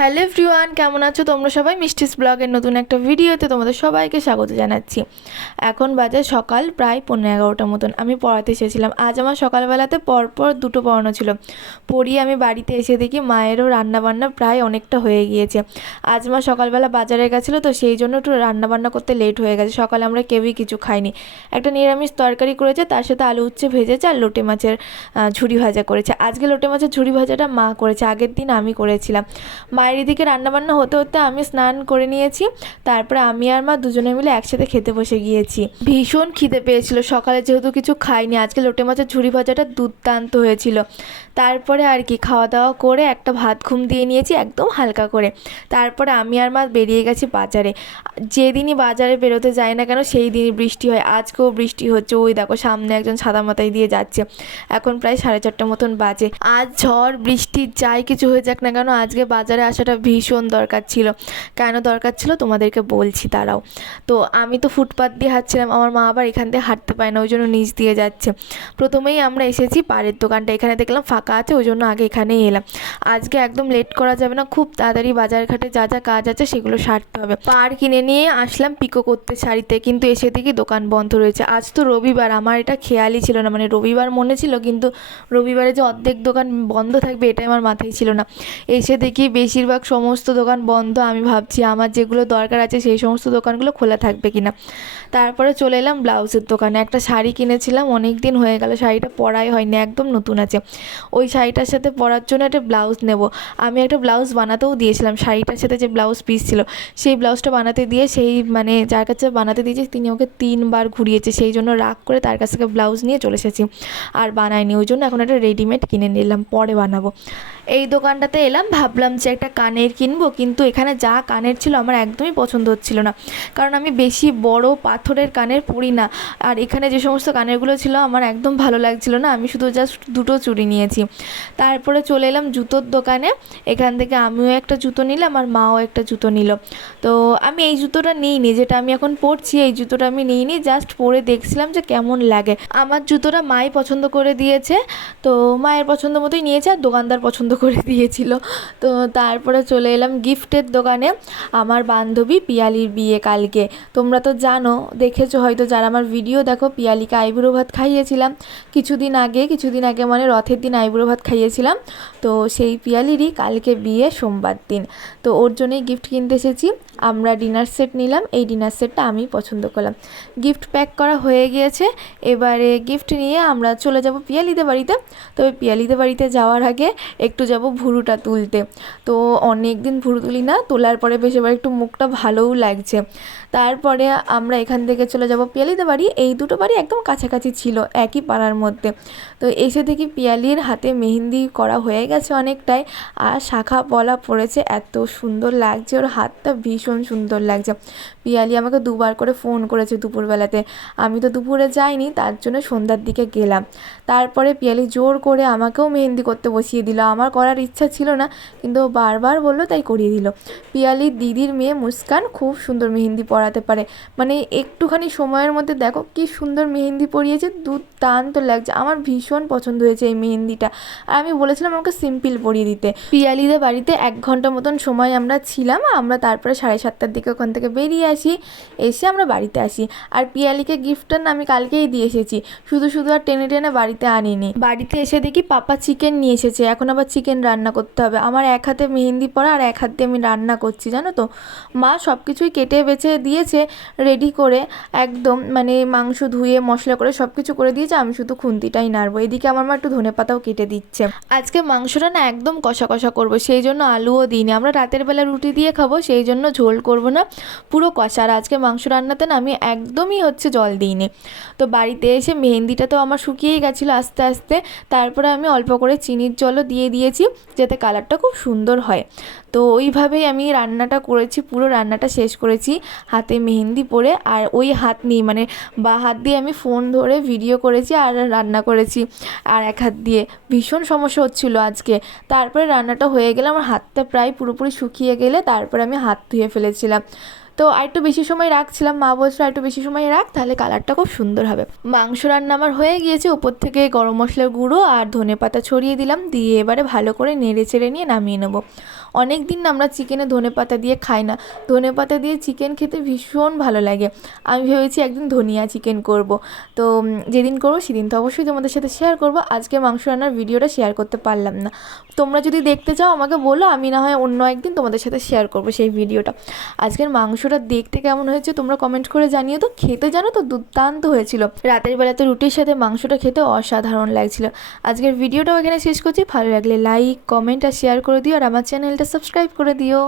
Hello everyone, কেমন আছো? তোমরা সবাই মিষ্টিস ব্লগের নতুন একটা ভিডিওতে তোমাদের সবাইকে স্বাগত জানাচ্ছি। এখন বাজে সকাল প্রায় পনেরো এগারোটার মতন। আমি পড়াতে এসেছিলাম। আজ আমার সকালবেলাতে পরপর দুটো পড়ানো ছিল। পড়িয়ে আমি বাড়িতে এসে দেখি মায়েরও রান্নাবান্না প্রায় অনেকটা হয়ে গিয়েছে। আজ মা সকালবেলা বাজারে গেছিল তো সেই জন্য একটু রান্নাবান্না করতে লেট হয়ে গেছে। সকালে আমরা কেউই কিছু খাইনি। একটা নিরামিষ তরকারি করেছে, তার সাথে আলু উচ্ছে ভেজেছে আর লোটে মাছের ঝুড়ি ভাজা করেছে। আজকে লোটে মাছের ঝুড়ি ভাজাটা মা করেছে। আগের দিন আমি করেছিলাম। মায়ের এদিকে রান্নাবান্না হতে হতে আমি স্নান করে নিয়েছি। তারপরে আমি আর মা দুজনে মিলে একসাথে খেতে বসে গিয়েছি। ভীষণ খিদে পেয়েছিল। সকালে যেহেতু কিছু খাইনি, আজকে লোটে মাছের ঝুড়ি ভাজাটা দুর্দান্ত হয়েছিল। তারপরে আর কি খাওয়া দাওয়া করে একটা ভাত ঘুম দিয়ে নিয়েছি একদম হালকা করে। তারপরে আমি আর মা বেরিয়ে গেছি বাজারে। যেদিনই বাজারে বেরোতে যায় না কেন সেই দিনই বৃষ্টি হয়। আজকেও বৃষ্টি হচ্ছে। ওই দেখো, সামনে একজন সাদা মাথায় দিয়ে যাচ্ছে। এখন প্রায় সাড়ে চারটার মতন বাজে। আজ ঝড়, বৃষ্টি, যাই কিছু হয়ে যাক না কেন, আজকে বাজারে আসাটা ভীষণ দরকার ছিল। কেন দরকার ছিল? তোমাদেরকে বলছি তারাও তো আমি তো ফুটপাথ দিয়ে হাঁটছিলাম, আমার মা আবার এখান থেকে হাঁটতে পারে না, ওই জন্য নিচ দিয়ে যাচ্ছে। প্রথমেই আমরা এসেছি পাড়ের দোকানটা, এখানে দেখলাম ফাঁকা আছে, ওই জন্য আগে এখানেই এলাম। আজকে একদম লেট করা যাবে না, খুব তাড়াতাড়ি বাজার ঘাটে যা যা কাজ আছে সেগুলো সারতে হবে। পার কিনে নিয়ে আসলাম পিকো করতে শাড়িতে, কিন্তু এসে দেখি দোকান বন্ধ রয়েছে। আজ তো রবিবার, আমার এটা খেয়ালই ছিল না মানে রবিবার মনে ছিল, কিন্তু রবিবারে যে অর্ধেক দোকান বন্ধ থাকবে, এটাই আমার মাথায় ছিল না। এসে দেখি বেশিরভাগ সমস্ত দোকান বন্ধ, আমি ভাবছি আমার যেগুলো দরকার আছে সেই সমস্ত দোকানগুলো খোলা থাকবে কিনা। তারপরে চলে এলাম ব্লাউজের দোকানে, একটা শাড়ি কিনেছিলাম অনেক দিন হয়ে গেল, শাড়িটা পরাই হয়নি, একদম নতুন আছে। ওই শাড়িটার সাথে পরার জন্য একটা ব্লাউজ নেব। আমি একটা ব্লাউজ বানাতেও দিয়েছিলাম, শাড়িটার সাথে যে ব্লাউজ পিস ছিল, সেই ব্লাউজটা বানাতে দিয়ে সেই মানে যার কাছে বানাতে দিয়েছি, তিনি ওকে তিনবার ঘুরিয়েছে, সেই জন্য রাগ করে তার কাছ থেকে ব্লাউজ নিয়ে চলে এসেছি। আর বানাইনি ওই জন্য এখন একটা রেডিমেড কিনে নিলাম, পরে বানাবো। এই দোকানটাতে এলাম, ভাবলাম যে একটা কানের কিনবো, কিন্তু এখানে যা কানের ছিল আমার একদমই পছন্দ হচ্ছিল না। কারণ আমি বেশি বড় পাথরের কানের পরি না। আর এখানে যে সমস্ত কানেরগুলো ছিল, আমার একদম ভালো লাগছিল না। আমি শুধু জাস্ট দুটো চুড়ি নিয়েছি। তারপরে চলে এলাম জুতোর দোকানে। এখান থেকে আমিও একটা জুতো নিলাম আর মাও একটা জুতো নিল। তো আমি এই জুতোটা নিইনি, যেটা আমি এখন পরছি, এই জুতোটা আমি নিইনি। জাস্ট পরে দেখছিলাম যে কেমন লাগে। আমার জুতোটা মাই পছন্দ করে দিয়েছে। তো মায়ের পছন্দ মতোই নিয়েছে আর দোকানদার পছন্দ করে দিয়েছিল। তো তারপরে চলে এলাম গিফটের দোকানে আমার বান্ধবী পিয়ালির বিয়ে কালকে। তোমরা তো জানো, দেখেছ হয়তো যারা আমার ভিডিও দেখো, পিয়ালিকে আইবুড়ো ভাত খাইয়েছিলাম। কিছুদিন আগে কিছুদিন আগে মানে রথের দিন আইবুড়ো ভাত খাইয়েছিলাম। তো সেই পিয়ালিরই কালকে বিয়ে সোমবার দিন। তো ওর জন্যই গিফট কিনতে এসেছি। আমরা ডিনার সেট নিলাম। এই ডিনার সেটটা আমি পছন্দ করলাম। গিফট প্যাক করা হয়ে গিয়েছে। এবারে গিফট নিয়ে আমরা চলে যাব পিয়ালিদের বাড়িতে। তবে পিয়ালিদের বাড়িতে যাওয়ার আগে একটু যাব ভুরুটা তুলতে। তো অনেক দিন ভুরু তুলি না তোলার পরে বেশ এবার একটু মুখটা ভালোও লাগছে। তারপরে আমরা এখান থেকে চলে যাব পিয়ালিতে বাড়ি। এই দুটো বাড়ি একদম কাছাকাছি ছিল, একই পাড়ার মধ্যে। তো এসে দেখি পিয়ালির হাতে মেহেন্দি করা হয়ে গেছে অনেকটাই, আর শাখা পলা পড়েছে, এত সুন্দর লাগছে, ওর হাতটা ভীষণ সুন্দর লাগছে। পিয়ালি আমাকে দুবার করে ফোন করেছে দুপুরবেলাতে, আমি তো দুপুরে যাইনি, তার জন্য সন্ধ্যার দিকে গেলাম। তারপরে পিয়ালি জোর করে আমাকেও মেহেন্দি করতে বসিয়ে দিল, আমার করার ইচ্ছা ছিল না, কিন্তু বারবার বলল তাই করিয়ে দিল। পিয়ালির দিদির মেয়ে মুস্কান খুব সুন্দর মেহেন্দি পরাতে পারে। মানে একটুখানি সময়ের মধ্যে দেখো কি সুন্দর মেহেন্দি পরিয়েছে, দুর্দান্ত লাগছে। আমার ভীষণ পছন্দ হয়েছে এই মেহেন্দিটা। আর আমি বলেছিলাম আমাকে সিম্পল পরিয়ে দিতে। পিয়ালিদের বাড়িতে এক ঘণ্টা মতন সময় আমরা ছিলাম, আমরা তারপরে সাড়ে সাতটার দিকে ওখান থেকে বেরিয়ে আসি, এসে আমরা বাড়িতে আসি। আর পিয়ালিকে গিফটটা আমি কালকেই দিয়ে এসেছি। শুধু শুধু আর টেনে টেনে বাড়িতে আনিনি। বাড়িতে এসে দেখি পাপা চিকেন নিয়ে এসেছে, এখন আবার চিকেন রান্না করতে হবে। আমার এক হাতে মেহেন্দি পরা আর এক হাতে আমি রান্না করছি, জানো তো? মা সব কিছুই কেটে বেছে দিয়েছে রেডি করে একদম মানে মাংস ধুয়ে, মশলা করে সব কিছু করে দিয়েছে, আমি শুধু খুন্তিটাই নাড়বো। এদিকে আমার মা একটু ধনে পাতাও কেটে দিচ্ছে। আজকে মাংসটা না একদম কষা কষা করব, সেই জন্য আলুও দিইনি। আমরা রাতের বেলা রুটি দিয়ে খাব, সেই জন্য ঝোল করব না, পুরো কষা। আর আজকে মাংস রান্নাতে না আমি একদমই হচ্ছে জল দিইনি। তো বাড়িতে এসে মেহেন্দিটা তো আমার শুকিয়েই গেছিল আস্তে আস্তে, তারপরে আমি অল্প করে চিনির জলও দিয়ে দিয়েছি, যাতে কালারটা খুব সুন্দর হয়। তো ওইভাবেই আমি রান্নাটা করেছি, পুরো রান্নাটা শেষ করেছি। হাতে মেহেন্দি পরে আর ওই হাত নিয়ে মানে বা হাত দিয়ে আমি ফোন ধরে ভিডিও করেছি আর রান্না করেছি। আর এক হাত দিয়ে। ভীষণ সমস্যা হচ্ছিল আজকে। তারপরে রান্নাটা হয়ে গেলে আমার হাতটা প্রায় পুরোপুরি শুকিয়ে গেলে তারপরে আমি হাত ধুয়ে ফেলেছিলাম। তো আরেকটু বেশি সময় রাখছিলাম, মা বলছিল একটু বেশি সময় রাখ, তাহলে কালারটা খুব সুন্দর হবে। মাংস রান্না আমার হয়ে গিয়েছে, উপর থেকে গরম মশলার গুঁড়ো আর ধনে পাতা ছড়িয়ে দিলাম, দিয়ে এবারে ভালো করে নেড়ে চেড়ে নিয়ে নামিয়ে নেব। অনেক দিন আমরা চিকেনে ধনে পাতা দিয়ে খাই না। ধনে পাতা দিয়ে চিকেন খেতে ভীষণ ভালো লাগে। আমি ভেবেছি একদিন ধনিয়া চিকেন করব। তো যেদিন করব সেদিন তো অবশ্যই তোমাদের সাথে শেয়ার করব। আজকে মাংস রান্নার ভিডিওটা শেয়ার করতে পারলাম না। তোমরা যদি দেখতে চাও, আমাকে বলো। আমি না হয় অন্য একদিন তোমাদের সাথে শেয়ার করব সেই ভিডিওটা। আজকের মাংসটা দেখতে কেমন হয়েছে তোমরা কমেন্ট করে জানিও তো। খেতে জানো তো, দুর্দান্ত হয়েছিল। রাতের বেলাতে রুটির সাথে মাংসটা খেতে অসাধারণ লাগছিল। আজকের ভিডিওটাও এখানে শেষ করছি। ভালো লাগলে লাইক কমেন্ট আর শেয়ার করে দিও। আর আমার চ্যানেলটা সাবস্ক্রাইব করে দিও।